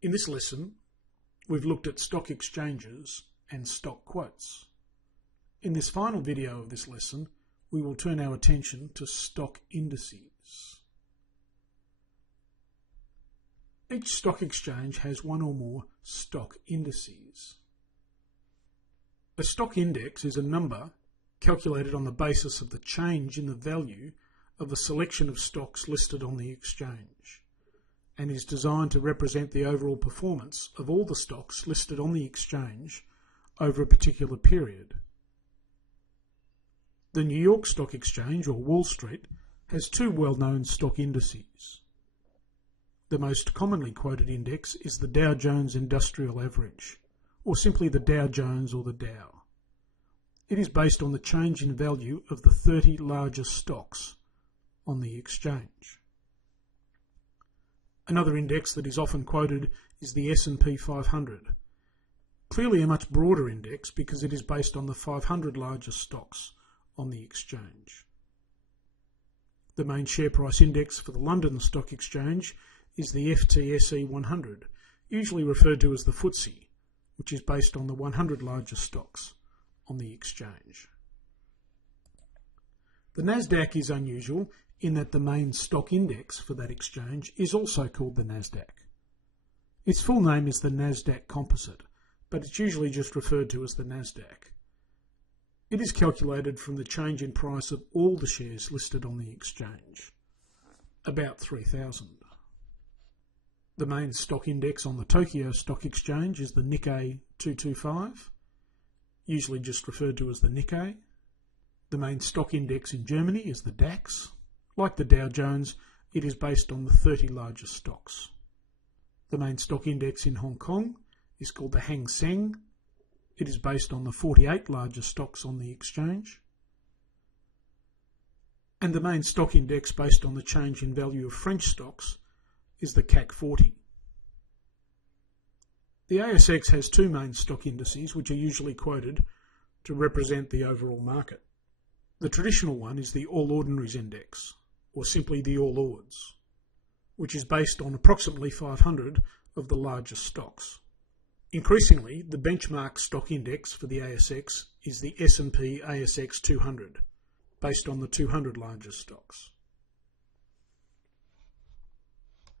In this lesson, we've looked at stock exchanges and stock quotes. In this final video of this lesson, we will turn our attention to stock indices. Each stock exchange has one or more stock indices. A stock index is a number calculated on the basis of the change in the value of a selection of stocks listed on the exchange, and is designed to represent the overall performance of all the stocks listed on the exchange over a particular period. The New York Stock Exchange, or Wall Street, has two well-known stock indices. The most commonly quoted index is the Dow Jones Industrial Average, or simply the Dow Jones or the Dow. It is based on the change in value of the 30 largest stocks on the exchange. Another index that is often quoted is the S&P 500, clearly a much broader index because it is based on the 500 largest stocks on the exchange. The main share price index for the London Stock Exchange is the Ftse 100, usually referred to as the Ftse, which is based on the 100 largest stocks on the exchange. The Nasdaq is unusual in that the main stock index for that exchange is also called the Nasdaq. Its full name is the Nasdaq Composite, but it's usually just referred to as the Nasdaq. It is calculated from the change in price of all the shares listed on the exchange, about 3,000. The main stock index on the Tokyo Stock Exchange is the Nikkei 225, usually just referred to as the Nikkei. The main stock index in Germany is the DAX. Like the Dow Jones, it is based on the 30 largest stocks. The main stock index in Hong Kong is called the Hang Seng. It is based on the 48 largest stocks on the exchange. And the main stock index based on the change in value of French stocks is the CAC 40. The ASX has two main stock indices which are usually quoted to represent the overall market. The traditional one is the All Ordinaries Index, or simply the All Ords, which is based on approximately 500 of the largest stocks. Increasingly, the benchmark stock index for the ASX is the S&P ASX 200, based on the 200 largest stocks.